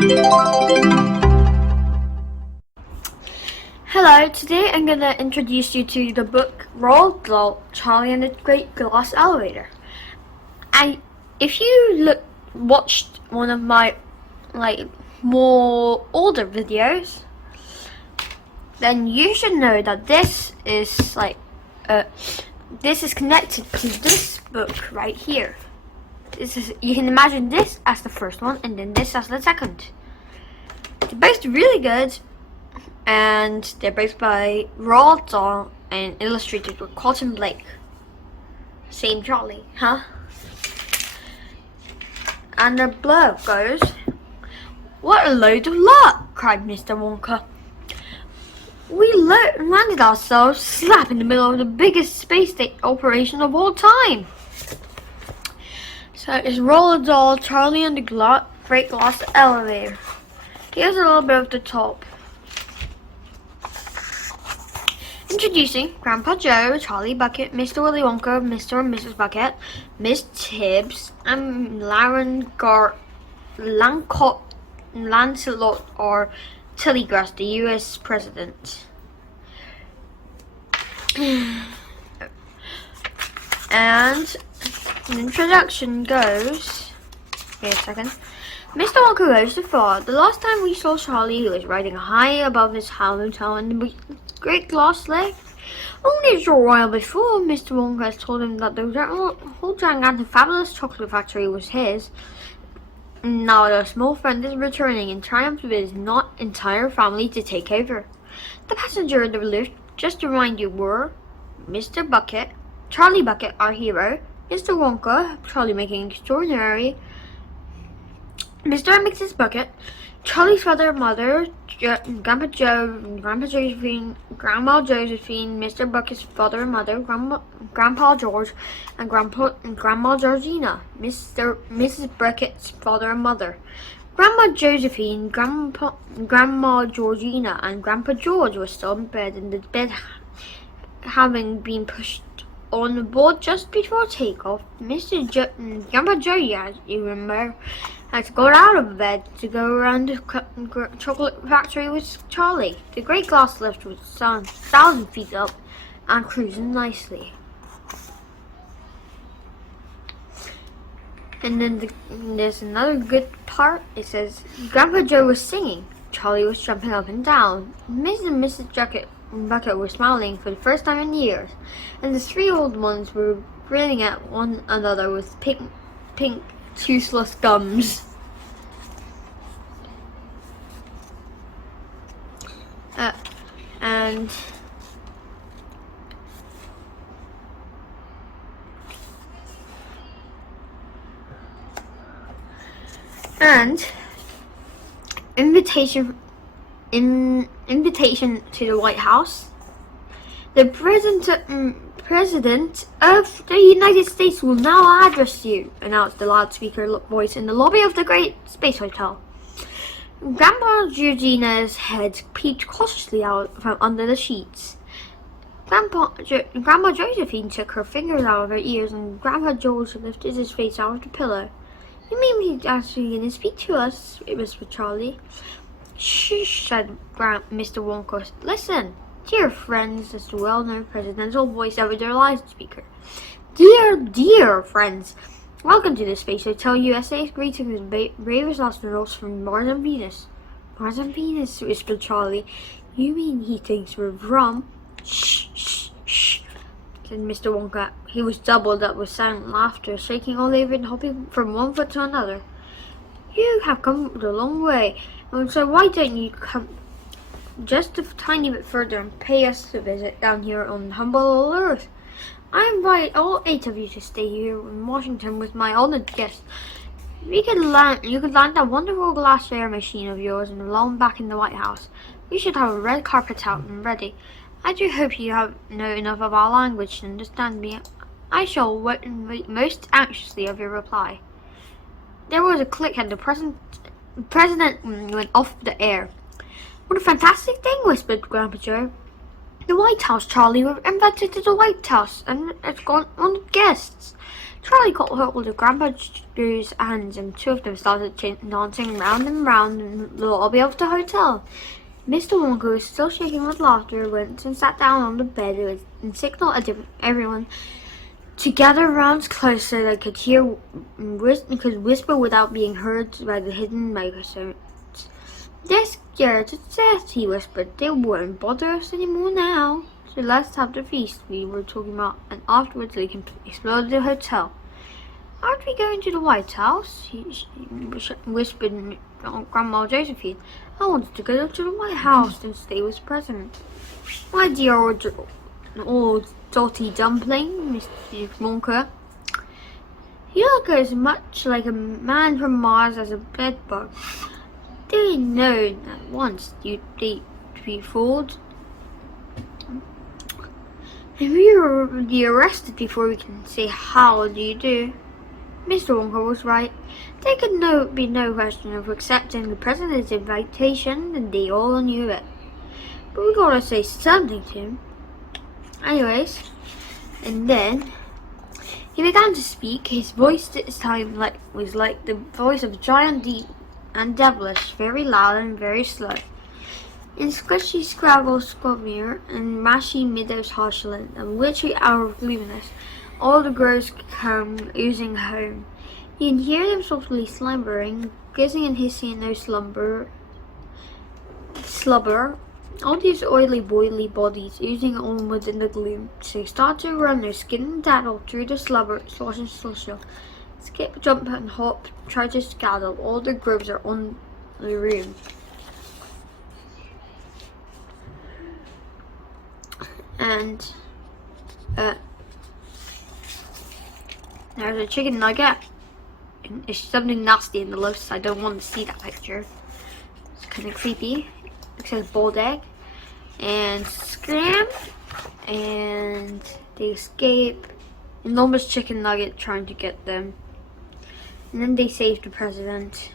Hello, today I'm going to introduce you to the book Roald Dahl, Charlie and the Great Glass Elevator. If you watched one of my more older videos, then you should know that this is connected to this book right here. You can imagine this as the first one and then this as the second. They're both really good, and they're both by Roald Dahl and illustrated with Cotton Blake. Same Charlie, huh? And the blurb goes, "What a load of luck!" cried Mr. Wonka. "We landed ourselves slap in the middle of the biggest space operation of all time." So it's Roald Dahl, Charlie and the Great Glass Elevator. Here's a little bit of the top. Introducing Grandpa Joe, Charlie Bucket, Mr. Willy Wonka, Mr. and Mrs. Bucket, Miss Tibbs, and Lancelot or Tillygrass, the U.S. President. And the introduction goes... Wait a second. Mr. Wonka goes to far. The last time we saw Charlie, he was riding high above his hotel in the Great Glass Lake. Only a short while before, Mr. Wonka has told him that the whole gigantic fabulous chocolate factory was his. Now the small friend is returning in triumph with his not entire family to take over. The passenger in the lift, just to remind you, were Mr. Bucket, Charlie Bucket, our hero, Mr. Wonka, Charlie making extraordinary, Mr. and Mrs. Bucket, Charlie's father, mother, Grandpa Joe, Grandpa Josephine, Grandma Josephine, Mr. Bucket's father and mother, Grandpa George, and Grandma Georgina, Mrs. Bucket's father and mother, Grandma Josephine, Grandma Georgina, and Grandpa George were still in bed, and the bed having been pushed on board just before takeoff. Grandpa Joey, as you remember, had to go out of bed to go around the chocolate factory with Charlie. The Great Glass lift was 1,000 feet up and cruising nicely. And then there's another good part. It says, Grandpa Joe was singing. Charlie was jumping up and down. Mrs. and Mrs. Bucket were smiling for the first time in years. And the three old ones were grinning at one another with pink toothless gums. And invitation to the White House. The President of the United States will now address you, announced the loudspeaker voice in the lobby of the Great Space Hotel. Grandma Georgina's head peeped cautiously out from under the sheets. Grandma Josephine took her fingers out of her ears, and Grandpa George lifted his face out of the pillow. "You mean he's actually going to speak to us?" whispered Charlie. "Shh," said Mr. Wonka. "Listen. Dear friends," is the well-known presidential voice over the loudspeaker. Dear friends, welcome to the Space Hotel USA. Greetings, bravest astronauts from Mars and Venus. Mars and Venus, whispered Charlie. "You mean he thinks we're from?" "Shh, shh, shh," said Mr. Wonka. He was doubled up with silent laughter, shaking all over and hopping from one foot to another. "You have come a long way, and so why don't you come just a tiny bit further and pay us a visit down here on humble old Earth? I invite all 8 of you to stay here in Washington with my honored guests. You could land that wonderful glass air machine of yours and loan back in the White House. We should have a red carpet out and ready. I do hope you know enough of our language to understand me. I shall wait most anxiously of your reply." There was a click and the president went off the air. "What a fantastic thing," whispered Grandpa Joe. "The White House, Charlie. We're invited to the White House, and it's got on guests. Charlie caught hold of Grandpa Drew's hands, and two of them started dancing round and round in the lobby of the hotel. Mr. Wonka, who was still shaking with laughter, went and sat down on the bed and signaled at everyone to gather around close so they could could whisper without being heard by the hidden microphones. "They're scared to death," he whispered. "They won't bother us anymore now. So let's have the feast we were talking about, and afterwards we can explore the hotel." "Aren't we going to the White House?" She whispered Grandma Josephine. "I wanted to go to the White House and stay with the President." "My dear old Dotty Dumpling," Mr. Wonka, "you look as much like a man from Mars as a bedbug. They know at once you'd be fooled. And we will be arrested before we can say how do you do." Mr. Wonka was right. There could be no question of accepting the President's invitation, and they all knew it. But we gotta say something to him. Anyways, and then he began to speak. His voice this time was like the voice of a giant, deep and devilish, very loud and very slow. In squishy scrabble squabbeer and mashy meadows harshland and witchy hour of gloominess, all the groves come oozing home. You can hear them softly slumbering, gazing and hissing in no slubber. All these oily, boily bodies oozing onward in the gloom. So you start to run their skin and daddle through the slubber, slosh and slosh, skip, jump and hop, try to scaddle. All the groves are on the room. And there's a chicken nugget. And it's something nasty in the lotus. I don't want to see that picture. It's kind of creepy. It says boiled egg. And scram. And they escape. Enormous chicken nugget trying to get them. And then they save the president.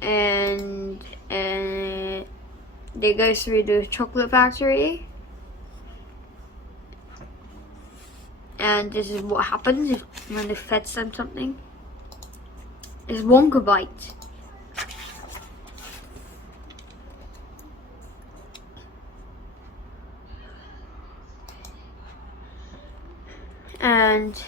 And they go through the chocolate factory. And this is what happens when they fed them something. It's Wonka bite. And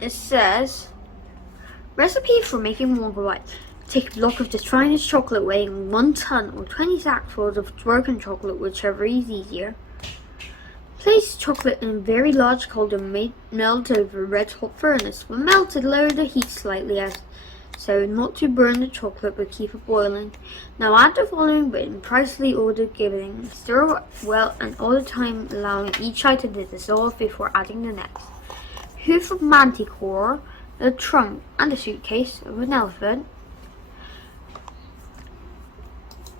it says, recipe for making Wonka bite. Take a block of the finest chocolate weighing 1 ton or 20 sackfuls of broken chocolate, whichever is easier. Place chocolate in a very large cauldron, melt over a red hot furnace. When melted, lower the heat slightly so not to burn the chocolate but keep it boiling. Now add the following but in precisely order given. Stir well and all the time allowing each item to dissolve before adding the next. Hoof of manticore, the trunk and the suitcase of an elephant.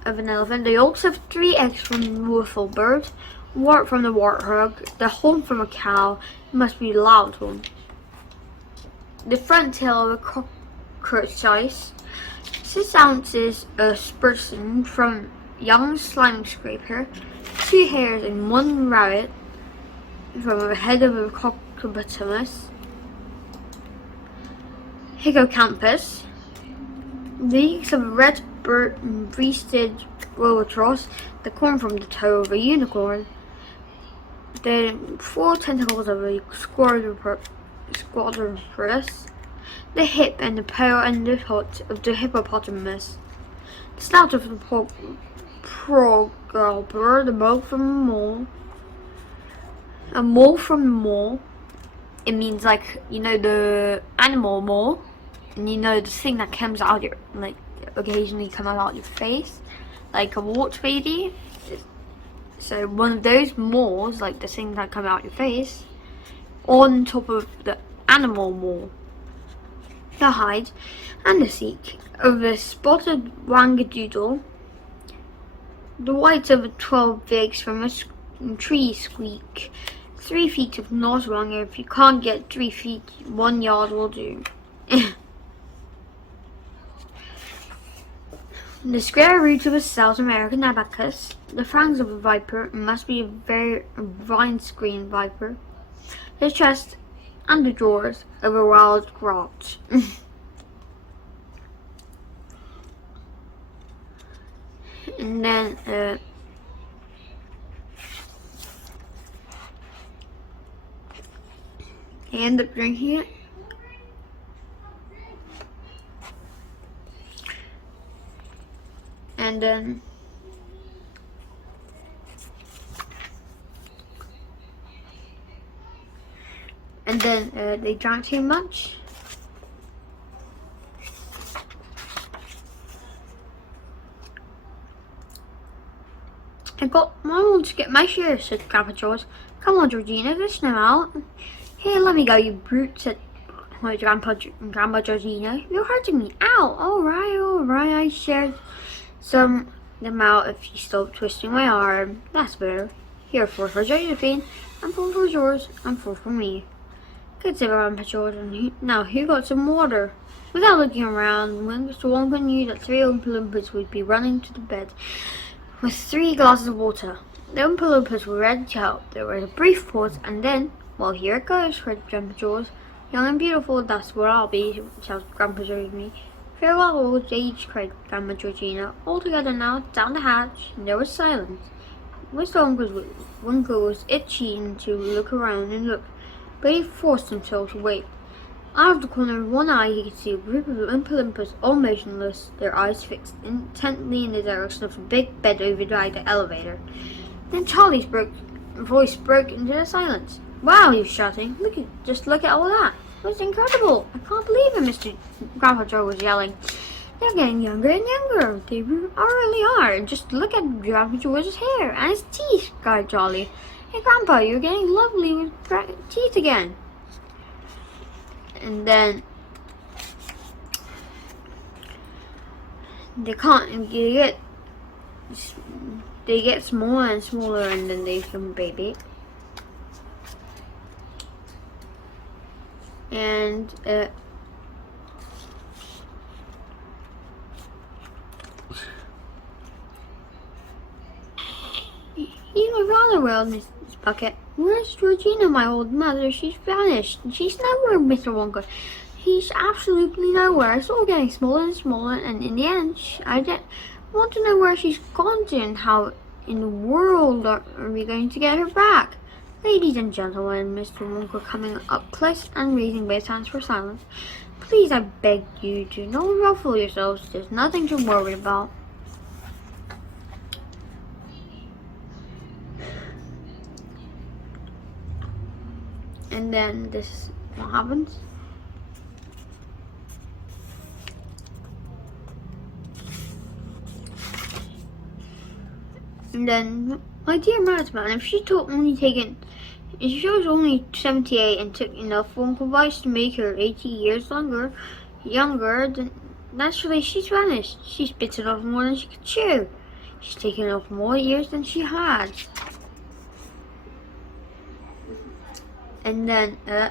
The yolks of 3 eggs from the waffle bird, wart from the warthog, the horn from a cow. It must be a loud one. The front tail of a cockroach, 6 ounces of spurson from young slime scraper, 2 hares and 1 rabbit from the head of a hippopotamus, hippocampus, the legs of a red breasted albatross, the corn from the toe of a unicorn, the 4 tentacles of a squadronpress, the hip and the paw and the foot of the hippopotamus, the snout of the progulper, the mole from the mole. A mole from the mole. It means like, you know, the animal mole, and you know the thing that comes out your, like, occasionally come out your face, like a wart baby. So one of those moles, like the thing that come out your face, on top of the animal mole. The hide and the seek of a spotted wangadoodle, the whites of 12 eggs from a Tree squeak. 3 feet of not longer. If you can't get 3 feet, 1 yard will do. The square root of a South American abacus. The fangs of a viper must be a very vine screen viper. The chest and the drawers of a wild grot. And then I end up drinking it. And then they drank too much. I want to get my share, said Grandpa George. Come on, Georgina, there's no out. Here, let me go, you brute, said Grandpa Georgina. You're hurting me. Ow! All right. I shared some them out if you stop twisting my arm. That's better. Here, 4 for Josephine, and 4 for George, and 4 for me. Good, said Grandpa George. Now, who got some water? Without looking around, when Mr. Wonka knew that 3 Oompa Loompas would be running to the bed with 3 glasses of water. The Oompa Loompas were ready to help. There was a brief pause, and then, well, here it goes, cried Grandpa George. Young and beautiful, that's where I'll be, shouted Grandpa George. Farewell, old age, cried Grandma Georgina. All together now, down the hatch, and there was silence. Mr. Wonka was itching to look around and look, but he forced himself to wait. Out of the corner of one eye, he could see a group of Oompa Loompas, all motionless, their eyes fixed intently in the direction of a big bed over the elevator. Then Charlie's voice broke into the silence. Wow, he was shouting. Just look at all that. It's incredible. I can't believe it, Mr. Grandpa Joe was yelling. They're getting younger and younger. They really are. Just look at Grandpa George's hair and his teeth, cried Charlie. Hey, Grandpa, you're getting lovely with teeth again. And then they get smaller and smaller, and then they become a baby. And you around the world, Miss Bucket. Where's Georgina, my old mother? She's vanished. She's nowhere, Mr. Wonka. She's absolutely nowhere. It's all getting smaller and smaller, and in the end, I want to know where she's gone to and how in the world are we going to get her back. Ladies and gentlemen, Mr. Wonka coming up close and raising both hands for silence. Please, I beg you to don't ruffle yourselves. There's nothing to worry about. And then this is what happens. And then, my dear madman, if she was only 78 and took enough Wonka advice to make her 80 years younger, then naturally she's vanished. She's bitten off more than she could chew. She's taken off more years than she had. And then, and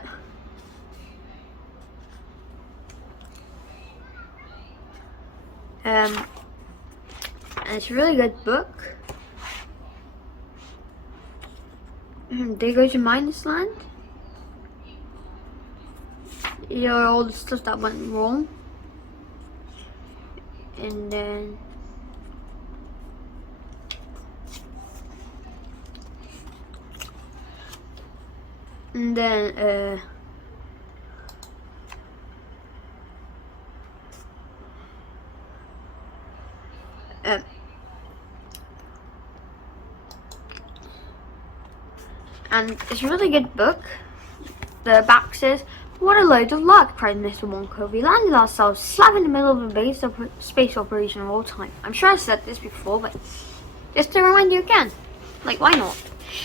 it's a really good book. They go to Minus Land. You know, all the stuff that went wrong. And then and it's a really good book. The back says, "What a load of luck," cried Mr. Wonka. "We landed ourselves slap in the middle of the biggest space operation of all time." I'm sure I said this before, but just to remind you again, like, why not?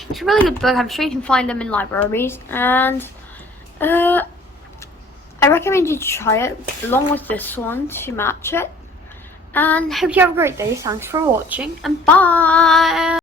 It's a really good book. I'm sure you can find them in libraries, and I recommend you try it along with this one to match it. And hope you have a great day. Thanks for watching, and bye.